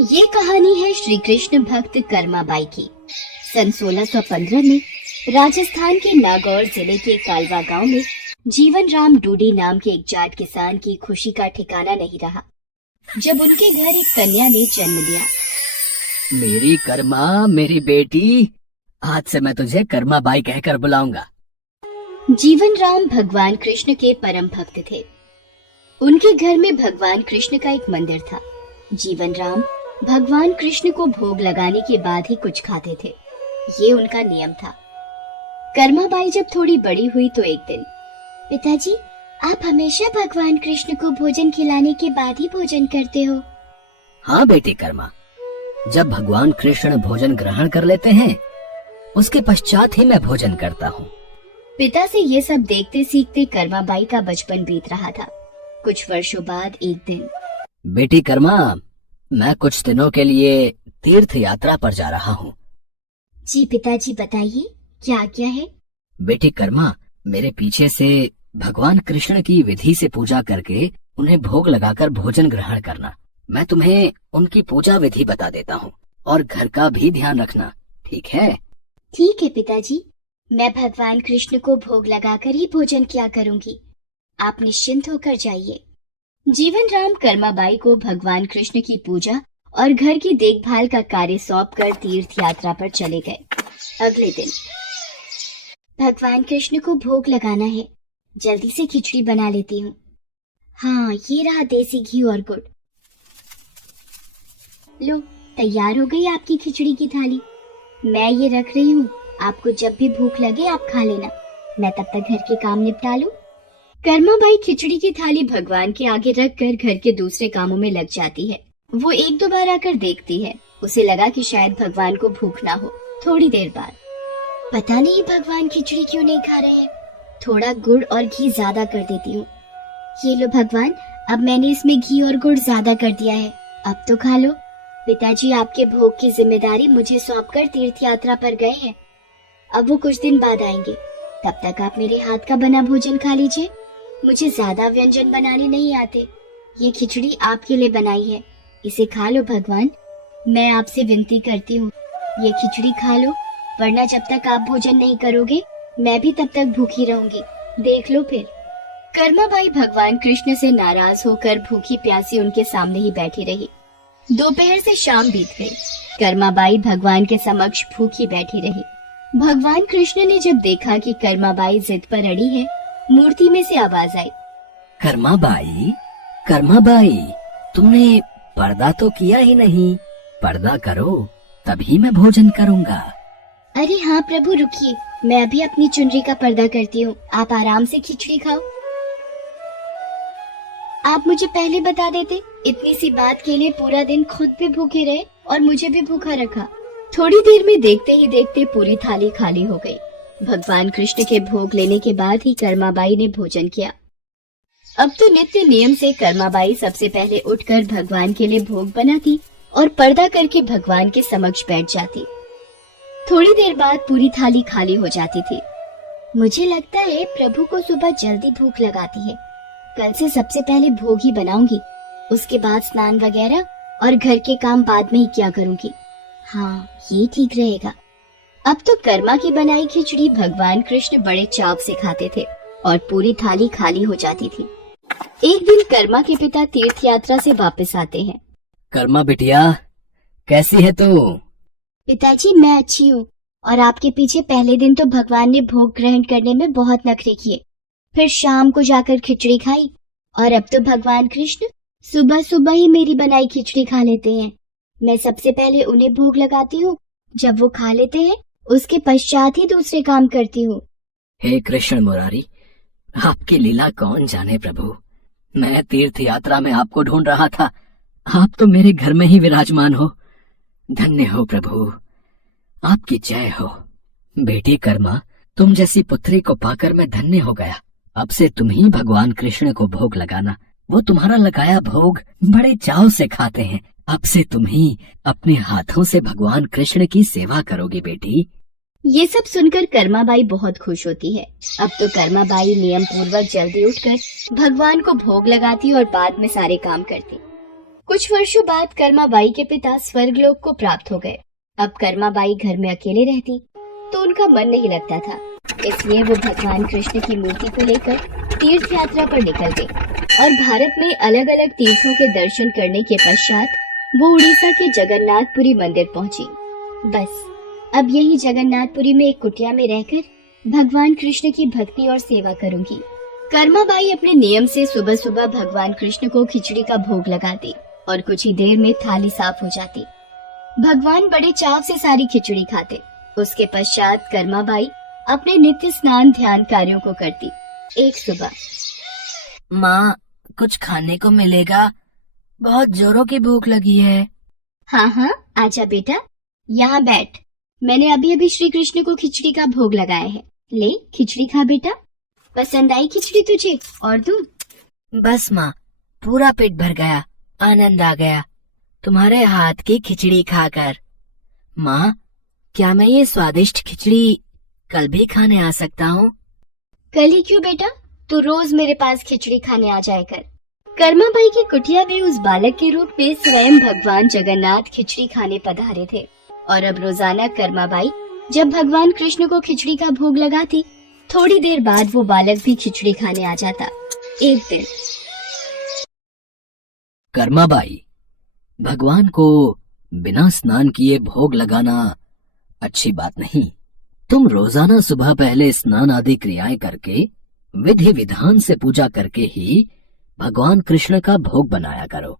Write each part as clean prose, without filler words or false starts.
ये कहानी है श्री कृष्ण भक्त कर्माबाई की। सन 1615 में राजस्थान के नागौर जिले के कालवा गांव में जीवन राम डूडी नाम के एक जाट किसान की खुशी का ठिकाना नहीं रहा जब उनके घर एक कन्या ने जन्म लिया। मेरी कर्मा, मेरी बेटी, आज से मैं तुझे कर्माबाई कहकर बुलाऊंगा। जीवन राम भगवान कृष्ण के परम भक्त थे। उनके घर में भगवान कृष्ण का एक मंदिर था। जीवन राम भगवान कृष्ण को भोग लगाने के बाद ही कुछ खाते थे, ये उनका नियम था। कर्माबाई जब थोड़ी बड़ी हुई तो एक दिन, पिताजी, आप हमेशा भगवान कृष्ण को भोजन खिलाने के बाद ही भोजन करते हो। हाँ बेटी कर्मा, जब भगवान कृष्ण भोजन ग्रहण कर लेते हैं उसके पश्चात ही मैं भोजन करता हूँ। पिता से ये सब देखते सीखते कर्माबाई का बचपन बीत रहा था। कुछ वर्षों बाद एक दिन, बेटी कर्मा, मैं कुछ दिनों के लिए तीर्थ यात्रा पर जा रहा हूँ। जी पिताजी, बताइए क्या आज्ञा है। बेटी कर्मा, मेरे पीछे से भगवान कृष्ण की विधि से पूजा करके उन्हें भोग लगाकर भोजन ग्रहण करना। मैं तुम्हें उनकी पूजा विधि बता देता हूँ और घर का भी ध्यान रखना, ठीक है? ठीक है पिताजी, मैं भगवान कृष्ण को भोग लगाकर ही भोजन किया करूंगी। आप निश्चिंत होकर जाइए। जीवन राम कर्माबाई को भगवान कृष्ण की पूजा और घर की देखभाल का कार्य सौंपकर तीर्थ यात्रा पर चले गए। अगले दिन, भगवान कृष्ण को भोग लगाना है, जल्दी से खिचड़ी बना लेती हूँ। हाँ, ये रहा देसी घी और गुड़। लो, तैयार हो गई आपकी खिचड़ी की थाली। मैं ये रख रही हूँ, आपको जब भी भूख लगे आप खा लेना। मैं तब तक घर के काम निपटा लूं। कर्माबाई खिचड़ी की थाली भगवान के आगे रखकर घर के दूसरे कामों में लग जाती है। वो एक दो बार आकर देखती है। उसे लगा कि शायद भगवान को भूख ना हो। थोड़ी देर बाद, पता नहीं भगवान खिचड़ी क्यों नहीं खा रहे हैं। थोड़ा गुड़ और घी ज्यादा कर देती हूँ। ये लो भगवान, अब मैंने इसमें घी और गुड़ ज्यादा कर दिया है, अब तो खा लो। पिताजी आपके भोग की जिम्मेदारी मुझे सौंपकर तीर्थ यात्रा पर गए हैं। अब वो कुछ दिन बाद आएंगे, तब तक आप मेरे हाथ का बना भोजन खा लीजिए। मुझे ज्यादा व्यंजन बनाने नहीं आते। ये खिचड़ी आपके लिए बनाई है, इसे खा लो भगवान। मैं आपसे विनती करती हूँ, ये खिचड़ी खा लो, वरना जब तक आप भोजन नहीं करोगे मैं भी तब तक भूखी रहूंगी। देख लो फिर। कर्माबाई भगवान कृष्ण से नाराज होकर भूखी प्यासी उनके सामने ही बैठी रही। दोपहर से शाम बीत गई। कर्माबाई भगवान के समक्ष भूखी बैठी रही। भगवान कृष्ण ने जब देखा कि कर्माबाई जिद पर अड़ी है, मूर्ति में से आवाज आई, कर्माबाई, कर्माबाई, तुमने पर्दा तो किया ही नहीं। पर्दा करो, तभी मैं भोजन करूँगा। अरे हाँ प्रभु, रुकिए, मैं अभी अपनी चुनरी का पर्दा करती हूँ। आप आराम से खिचड़ी खाओ। आप मुझे पहले बता देते, इतनी सी बात के लिए पूरा दिन खुद भी भूखे रहे और मुझे भी भूखा रखा। थोड़ी देर में देखते ही देखते पूरी थाली खाली हो गई। भगवान कृष्ण के भोग लेने के बाद ही कर्माबाई ने भोजन किया। अब तो नित्य नियम से कर्माबाई सबसे पहले उठकर भगवान के लिए भोग बनाती और पर्दा करके भगवान के समक्ष बैठ जाती। थोड़ी देर बाद पूरी थाली खाली हो जाती थी। मुझे लगता है प्रभु को सुबह जल्दी भूख लगाती है। कल से सबसे पहले भोग ही बनाऊंगी, उसके बाद स्नान वगैरह और घर के काम बाद में ही किया करूंगी। हाँ, ये ठीक रहेगा। अब तो कर्मा की बनाई खिचड़ी भगवान कृष्ण बड़े चाव से खाते थे और पूरी थाली खाली हो जाती थी। एक दिन कर्मा के पिता तीर्थ यात्रा से वापस आते हैं। कर्मा बिटिया, कैसी है तू? पिताजी, मैं अच्छी हूँ। और आपके पीछे पहले दिन तो भगवान ने भोग ग्रहण करने में बहुत नखरे किए, फिर शाम को जाकर खिचड़ी खाई, और अब तो भगवान कृष्ण सुबह सुबह ही मेरी बनाई खिचड़ी खा लेते हैं। मैं सबसे पहले उन्हें भोग लगाती हूँ, जब वो खा लेते हैं उसके पश्चात ही दूसरे काम करती हूँ। हे कृष्ण मुरारी, आपकी लीला कौन जाने प्रभु। मैं तीर्थ यात्रा में आपको ढूंढ रहा था, आप तो मेरे घर में ही विराजमान हो। धन्य हो प्रभु, आपकी जय हो। बेटी कर्मा, तुम जैसी पुत्री को पाकर मैं धन्य हो गया। अब से तुम ही भगवान कृष्ण को भोग लगाना। वो तुम्हारा लगाया भोग बड़े चाव से खाते हैं। अब से तुम ही अपने हाथों से भगवान कृष्ण की सेवा करोगी बेटी। ये सब सुनकर कर्माबाई बहुत खुश होती है। अब तो कर्माबाई नियम पूर्वक जल्दी उठकर भगवान को भोग लगाती और बाद में सारे काम करती। कुछ वर्षों बाद कर्माबाई के पिता स्वर्गलोक को प्राप्त हो गए। अब कर्माबाई घर में अकेले रहती तो उनका मन नहीं लगता था, इसलिए वो भगवान कृष्ण की मूर्ति को लेकर तीर्थ यात्रा पर निकल गई और भारत में अलग अलग तीर्थों के दर्शन करने के पश्चात वो उड़ीसा के जगन्नाथपुरी मंदिर पहुंची। बस अब यही जगन्नाथपुरी में एक कुटिया में रहकर भगवान कृष्ण की भक्ति और सेवा करूंगी। कर्माबाई अपने नियम से सुबह सुबह भगवान कृष्ण को खिचड़ी का भोग लगाती और कुछ ही देर में थाली साफ हो जाती। भगवान बड़े चाव से सारी खिचड़ी खाते। उसके पश्चात कर्माबाई अपने नित्य स्नान ध्यान कार्यों को करती। एक सुबह, माँ, कुछ खाने को मिलेगा? बहुत जोरों की भूख लगी है। हाँ हाँ, आजा बेटा, यहाँ बैठ। मैंने अभी अभी श्री कृष्ण को खिचड़ी का भोग लगाया है। ले खिचड़ी खा बेटा। पसंद आई खिचड़ी तुझे? और दूं? बस माँ, पूरा पेट भर गया, आनंद आ गया तुम्हारे हाथ की खिचड़ी खाकर। माँ, क्या मैं ये स्वादिष्ट खिचड़ी कल भी खाने आ सकता हूँ? कल ही क्यों बेटा, तू रोज मेरे पास खिचड़ी खाने आ जाया कर। कर्माबाई की कुटिया में उस बालक के रूप में स्वयं भगवान जगन्नाथ खिचड़ी खाने पधारे थे और अब रोजाना कर्माबाई जब भगवान कृष्ण को खिचड़ी का भोग लगाती, थोड़ी देर बाद वो बालक भी खिचड़ी खाने आ जाता। एक दिन कर्माबाई, भगवान को बिना स्नान किए भोग लगाना अच्छी बात नहीं। तुम रोजाना सुबह पहले स्नान आदि क्रियाएं करके विधि विधान से पूजा करके ही भगवान कृष्ण का भोग बनाया करो।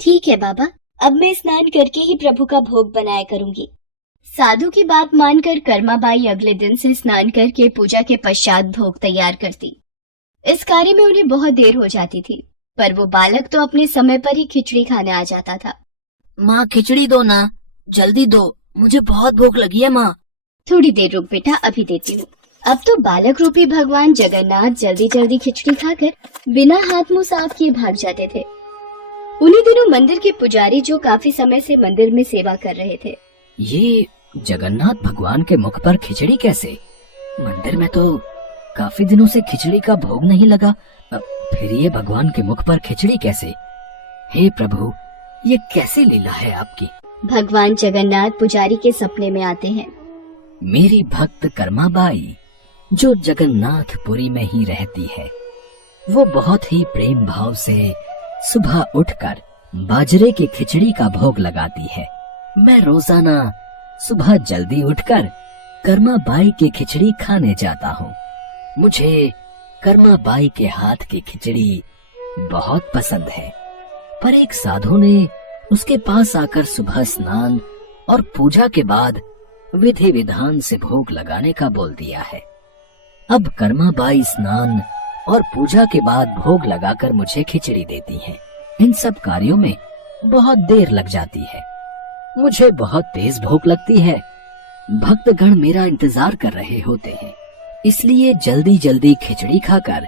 ठीक है बाबा, अब मैं स्नान करके ही प्रभु का भोग बनाया करूंगी। साधु की बात मानकर कर्माबाई अगले दिन से स्नान करके पूजा के पश्चात भोग तैयार करती। इस कार्य में उन्हें बहुत देर हो जाती थी, पर वो बालक तो अपने समय पर ही खिचड़ी खाने आ जाता था। माँ, खिचड़ी दो ना, जल्दी दो, मुझे बहुत भूख लगी है माँ। थोड़ी देर रुक बेटा, अभी देती हूँ। अब तो बालक रूपी भगवान जगन्नाथ जल्दी जल्दी खिचड़ी खाकर बिना हाथ मुंह साफ किए भाग जाते थे। उन्हीं दिनों मंदिर के पुजारी जो काफी समय से मंदिर में सेवा कर रहे थे, ये जगन्नाथ भगवान के मुख पर खिचड़ी कैसे? मंदिर में तो काफी दिनों से खिचड़ी का भोग नहीं लगा, फिर ये भगवान के मुख पर खिचड़ी कैसे? हे प्रभु, ये कैसी लीला है आपकी? भगवान जगन्नाथ पुजारी के सपने में आते हैं। मेरी भक्त कर्माबाई जो जगन्नाथपुरी में ही रहती है, वो बहुत ही प्रेम भाव से सुबह उठकर बाजरे की खिचड़ी का भोग लगाती है। मैं रोजाना सुबह जल्दी उठकर कर्माबाई की खिचड़ी खाने जाता हूँ। मुझे कर्माबाई के हाथ की खिचड़ी बहुत पसंद है। पर एक साधु ने उसके पास आकर सुबह स्नान और पूजा के बाद विधि विधान से भोग लगाने का बोल दिया है। अब कर्माबाई स्नान और पूजा के बाद भोग लगाकर मुझे खिचड़ी देती है। इन सब कार्यों में बहुत देर लग जाती है। मुझे बहुत तेज भूख लगती है। भक्तगण मेरा इंतजार कर रहे होते हैं, इसलिए जल्दी जल्दी खिचड़ी खाकर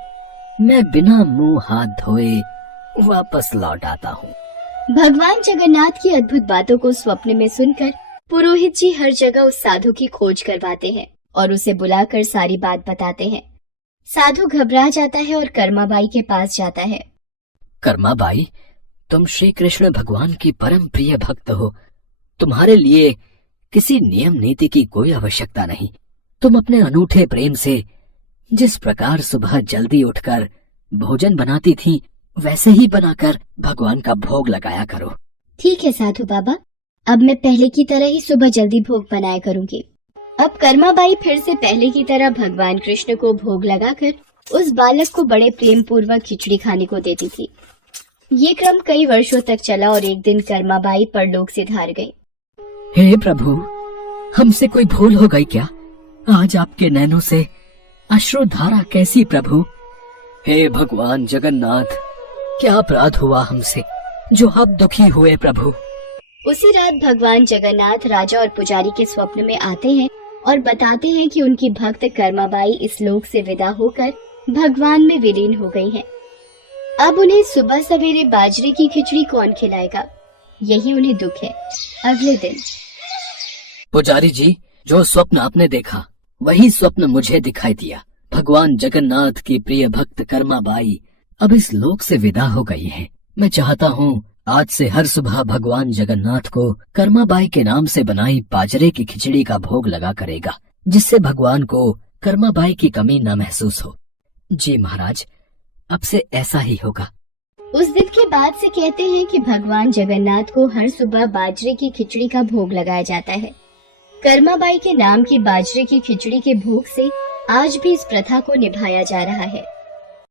मैं बिना मुंह हाथ धोए वापस लौट आता हूँ। भगवान जगन्नाथ की अद्भुत बातों को स्वप्न में सुनकर पुरोहित जी हर जगह उस साधु की खोज करवाते हैं और उसे बुलाकर सारी बात बताते हैं। साधु घबरा जाता है और कर्माबाई के पास जाता है। कर्माबाई, तुम श्री कृष्ण भगवान की परम प्रिय भक्त हो। तुम्हारे लिए किसी नियम नीति की कोई आवश्यकता नहीं। तुम अपने अनूठे प्रेम से जिस प्रकार सुबह जल्दी उठकर भोजन बनाती थी, वैसे ही बनाकर भगवान का भोग लगाया करो। ठीक है साधु बाबा, अब मैं पहले की तरह ही सुबह जल्दी भोग बनाया करूंगी। अब कर्माबाई फिर से पहले की तरह भगवान कृष्ण को भोग लगाकर उस बालक को बड़े प्रेम पूर्वक खिचड़ी खाने को देती थी। ये क्रम कई वर्षों तक चला और एक दिन कर्माबाई परलोक से धार गई। हे प्रभु, हमसे कोई भूल हो गई क्या? आज आपके नैनों से अश्रुधारा कैसी प्रभु? हे भगवान जगन्नाथ, क्या अपराध हुआ हमसे जो आप दुखी हुए प्रभु? उसी रात भगवान जगन्नाथ राजा और पुजारी के स्वप्न में आते हैं और बताते हैं कि उनकी भक्त कर्माबाई इस लोक से विदा होकर भगवान में विलीन हो गई हैं। अब उन्हें सुबह सवेरे बाजरे की खिचड़ी कौन खिलाएगा, यही उन्हें दुख है। अगले दिन, पुजारी जी, जो स्वप्न आपने देखा वही स्वप्न मुझे दिखाई दिया। भगवान जगन्नाथ की प्रिय भक्त कर्माबाई अब इस लोक से विदा हो गई है। मैं चाहता हूँ आज से हर सुबह भगवान जगन्नाथ को कर्माबाई के नाम से बनाई बाजरे की खिचड़ी का भोग लगा करेगा, जिससे भगवान को कर्माबाई की कमी न महसूस हो। जी महाराज, अब से ऐसा ही होगा। उस दिन के बाद से कहते हैं कि भगवान जगन्नाथ को हर सुबह बाजरे की खिचड़ी का भोग लगाया जाता है। कर्माबाई के नाम की बाजरे की खिचड़ी के भोग से आज भी इस प्रथा को निभाया जा रहा है।